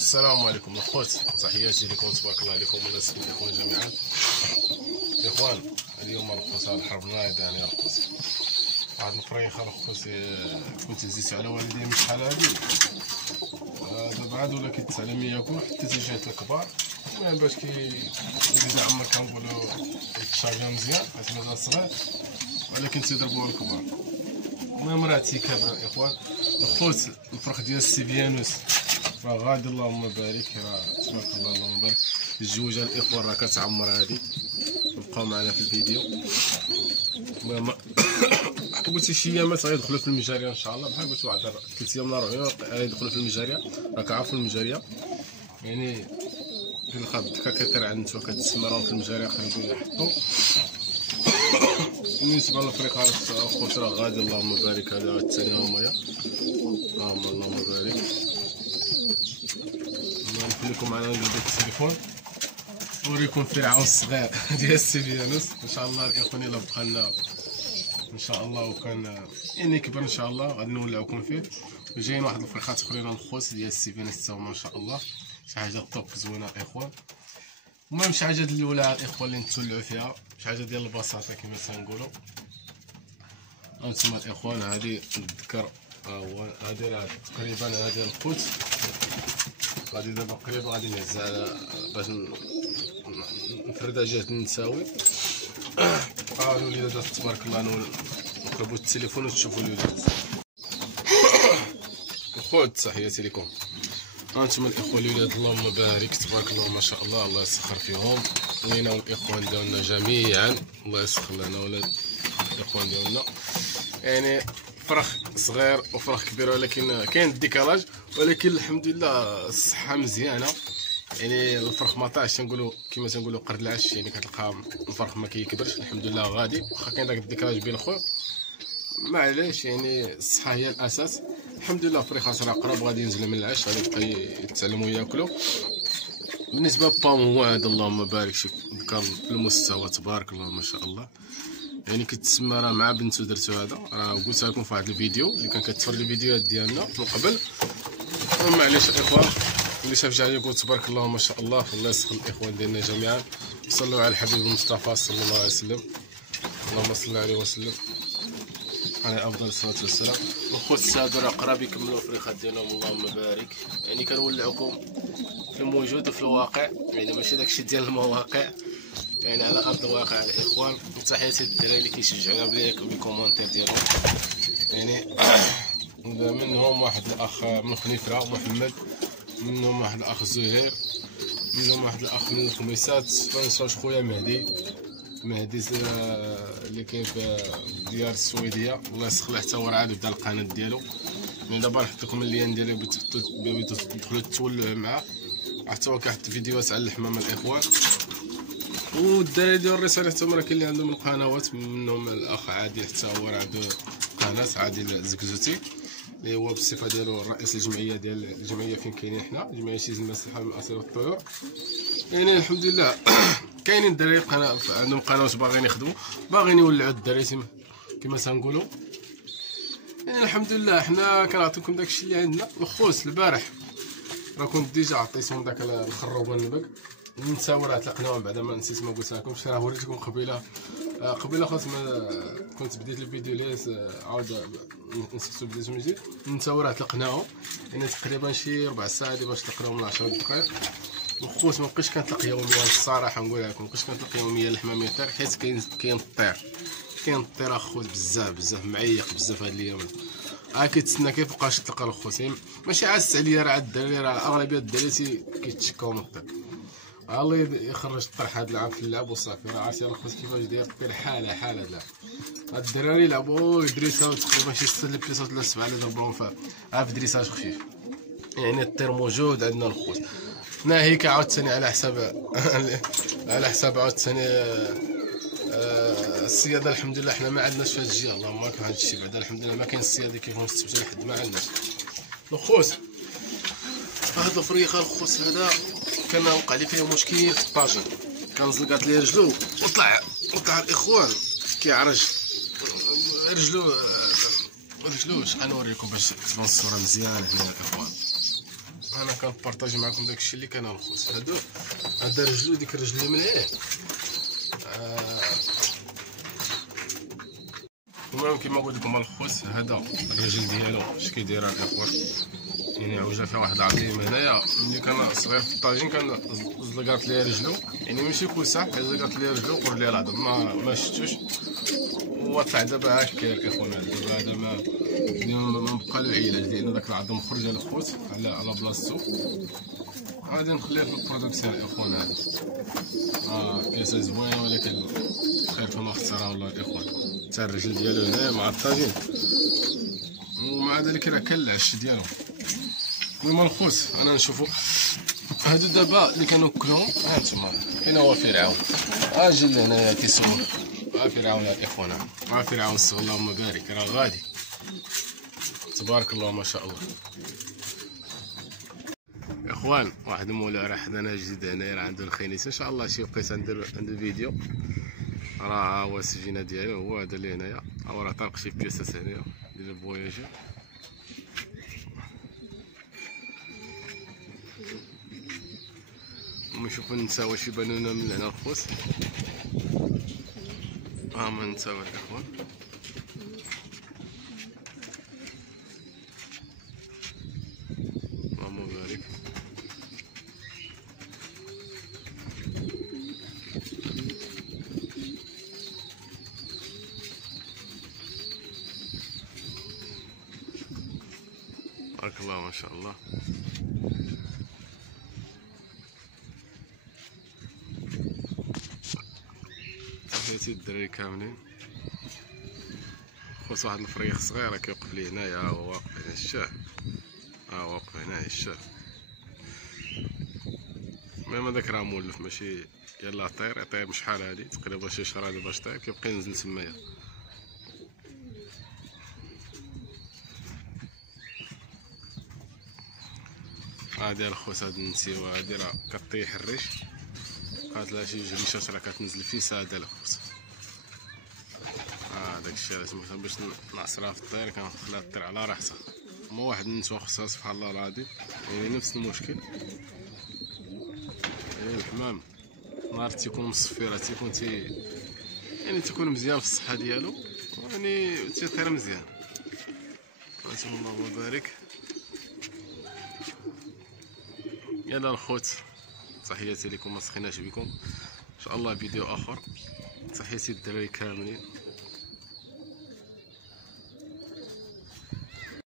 السلام عليكم الخوت، تحياتي لكم، تبارك الله عليكم، الله يسلمك الاخوان جميعا. الاخوان اليوم الخوت الحرب نايضه يعني الخوت واحد الفريخه الخوت كنت هزيت على والدي من شحال هادي دابا عاد ولا كيتعلم ياكل حتى تيجات الكبار. المهم باش كيزيد عمر كنقولو يتشارجا مزيان حيت مازال صغير ولكن تيضربوه الكبار. المهم راه تيكابر الاخوان الخوت. الفرخ ديال السيفيانوس راه غادي اللهم بارك، راه تبارك الله اللهم بارك. الجوجه الاخوان راه كتعمر هادي، بقاو معنا في الفيديو. المهم قلت شي ايامات غيدخلوا في المجاريه ان شاء الله، بحال قلت واحد 3 ايام ولا 4 ايام غيدخلوا في المجاريه. راك عارفوا المجاريه يعني فين الدكا كيطير على النتوى كتسمى راهم في المجاريه خرجوا يحطوا. بالنسبه للفريق الخوت راه غادي اللهم بارك. هذا الثاني هما اللهم بارك. نخليكم معنا ندير التليفون نوريكم فرعون الصغير ديال السيفيانوس. ان شاء الله الاخوان الا بقى لنا ان شاء الله وكان يعني كبر ان شاء الله غادي نولعوكم فيه. وجايين واحد الفريخات اخرين الخوت ديال السيفيانوس حتى هما ان شاء الله شي حاجه طوب زوينه الاخوان. المهم شي حاجه الاولى الاخوان اللي نتولعوا فيها شي حاجه ديال البساطه كما تنقولوا. هانتوما الاخوان هذه الذكر هو هذه راه تقريبا هذه القوت غادي دابا قريبا غادي نهزها على باش نفردها جهه النساوي. قالوا الوليدات تبارك الله نقربوا التليفون وتشوفوا الوليدات. الخوت تحياتي لكم. هانتوما الاخوان الولاد اللهم بارك تبارك الله ما شاء الله، الله يسخر فيهم لينا والاخوان ديالنا جميعا، الله يسخر لنا ولاد الاخوان ديالنا. يعني فرخ صغير وفرخ كبير ولكن كاين الديكالاج، ولكن الحمد لله الصحه مزيانه. يعني الفرخ ما طاحش تنقولوا كما تنقولوا قرد العش، يعني كتلقى الفرخ ما كيكبرش الحمد لله غادي، واخا كاين داك الديكالاج بين الخوت معليش يعني الصحه هي الاساس. الحمد لله الفريخات راه قراب غادي ينزلوا من العش غادي يبقى يتعلموا ياكلوا. بالنسبه للبام هو هذا اللهم بارك شوف ذكر في المستوى تبارك الله ما شاء الله، يعني كتسمى راه مع بنتو درتو. هذا راه قلت لكم في واحد الفيديو اللي كان كتفرج الفيديوهات ديالنا من قبل. معليش الاخوان اللي شاف جاني يقول تبارك الله ما شاء الله، الله يسخر الاخوان ديالنا جميعا. صلوا على الحبيب المصطفى صلى الله عليه وسلم، اللهم صل عليه وسلم على افضل الصلاه والسلام. الخوت الساده راه قراب يكملوا الفريخات ديالهم اللهم بارك. يعني كنولعوكم في الموجود وفي الواقع، يعني ماشي داكشي ديال المواقع، يعني على ارض الواقع الاخوان. وتحياتي للدراري اللي كيشجعونا بلي يكتبوا الكومونتير ديالهم. يعني منهم واحد الاخ من خنيفره محمد، منهم واحد الاخ زهير، منهم واحد الاخ من الخميسات فانساش خويا مهدي اللي كاين في ديار السويديه، الله يسخر حتى هو راه عاد بدا القناه ديالو. يعني دابا نحط لكم اللين ديالو بغيتو تدخلوا تولوا معاه، حتى هو كيحط فيديوهات على الحمام الاخوان. والدراري ديال الرساله حتى هما راه كاين اللي عندهم القنوات، منهم الاخ عادل حتى هو راه عنده قناه عادل زكزوتي اللي هو بالصفه ديالو رئيس الجمعيه ديال الجمعيه فين كاينين حنا جمعيه شيز المساحه من الاصيل والطيور. يعني الحمد لله كاينين الدراري عندهم قنوات باغيين يخدموا باغيين يولعوا الدراري كما تنقولوا. يعني الحمد لله حنا كنعطيكم داكشي اللي عندنا. الخوت البارح راه كنت ديجا عطيتهم داك الخروبه النبق نساو راه تلقناهم بعدا ما نسيت ما قلت لكمش، راه وريتكم قبيله خاص ما كنت بديت الفيديو ليس عاود نسيت بديت من جديد. نساو راه تلقناهم يعني تقريبا شي ربع ساعه اللي باش تلقناهم من 10 دقائق. الخوت مابقيتش كنطلق يوميا الصراحه نقول لكم، مابقيتش كنطلق يوميا الحمام يطير حيت كاين الطير الخوت بزاف معيق بزاف هاد الايام. كيتسنى كيفوقاش تلقى الخوت ماشي عاست عليا، راه الدراري راه اغلبيه الدراري كيتشكاو من الطير. الله يخرج الطرح هاد العام في اللعب وصافي. راه عرفتي الخوت كيفاش داير الطير حاله لا هاد الدراري لعبوا دريساو تقريبا شي 6 بليسات ولا 7 اللي ضربوهم في دريساج خفيف. يعني الطير موجود عندنا الخوت. ناهيك عاوتاني على حساب عاوتاني الصياده. الحمد لله حنا ما عندناش في هاد الجهه، اللهم بارك هاد الشيء بعدا الحمد لله ما كاين الصياده كيفهم السبت لحد ما عندناش. الخوت هاد الفريخه الخوت هذا كان وقع لي فيه مشكل في الطاجين، كان زلقات لي رجلو وطلع الاخوان كيعرج رجلو شحال نوريكم باش تبان الصوره مزيان هنا الاخوان. انا كنبارطاجي معكم داكشي اللي كان الخوت. هذا رجلو ديك الرجل اللي من هنا. المهم كيما قلت لكم الخوت، هذا الرجل ديالو اش كيداير الاخوان، يعني عوجه فيها واحد العظيم. هنايا ملي كان صغير في الطاجين كان زلقات ليا رجلو، يعني ماشي كوسه، زلقات ليا رجلو وخرج ليا العظم، ما شفتوش. هو طلع دابا هكا الاخوان، دابا هذا ما بقى له علاج، لان داك العظم خرج الخوت على بلاصتو. غادي نخليه في البرودكسيون الاخوان. هذا كاسه زوينه، ولكن خير فما خساره والله الاخوان. حتى الرجل ديالو هنايا مع الطاجين، ومع ذلك راه كان العش ديالو. المهم الخوت انا نشوفو هادو دابا اللي كنوكلهم. ها انتما فين هو فرعون، اجي لهنايا كيسول. فرعون يا الاخوان، فرعون الصغير اللهم بارك راه غادي تبارك الله ما شاء الله. اخوان واحد مولا راه حدانا جديد هنايا، راه عنده الخينيس ان شاء الله شي وقيته ندير فيديو. راه هو السجينه ديالو هو هذا اللي هنايا، هو راه طالق شي بياسات هنايا ديال الفواياجي. نشوفو نساو واش يبانو لنا من هنا الخوت. ما نساو الاخوان. اللهم بارك. بارك الله ما شاء الله. تحياتي الدراري كاملين. خوت واحد الفريخ صغير كيوقف لي هنايا، هو واقف هنا الشاه، واقف هنايا الشاه. المهم هذاك راه مولف، ماشي يلا يطير من شحال هادي تقريبا شي شهر هادي باش طير، كيبقى ينزل تمايا. هادي الخوت هاد النسيوه هادي راه كطيح الريش، بقات لها شي جريشات راه كتنزل في ساده الخوت. داكشي علاش مثلا باش نعصرها في الطير كنخليها طير على راحتها. هما واحد النسوه خصها سبحان الله العظيم، يعني نفس المشكل. يعني الحمام نهار تيكون مصفي راه تيكون يعني تيكون مزيان في الصحه ديالو، يعني تيطير مزيان. هانتوما اللهم بارك. يلا الخوت تحياتي لكم، ما سخيناش بكم، ان شاء الله فيديو اخر. تحياتي الدراري كاملين.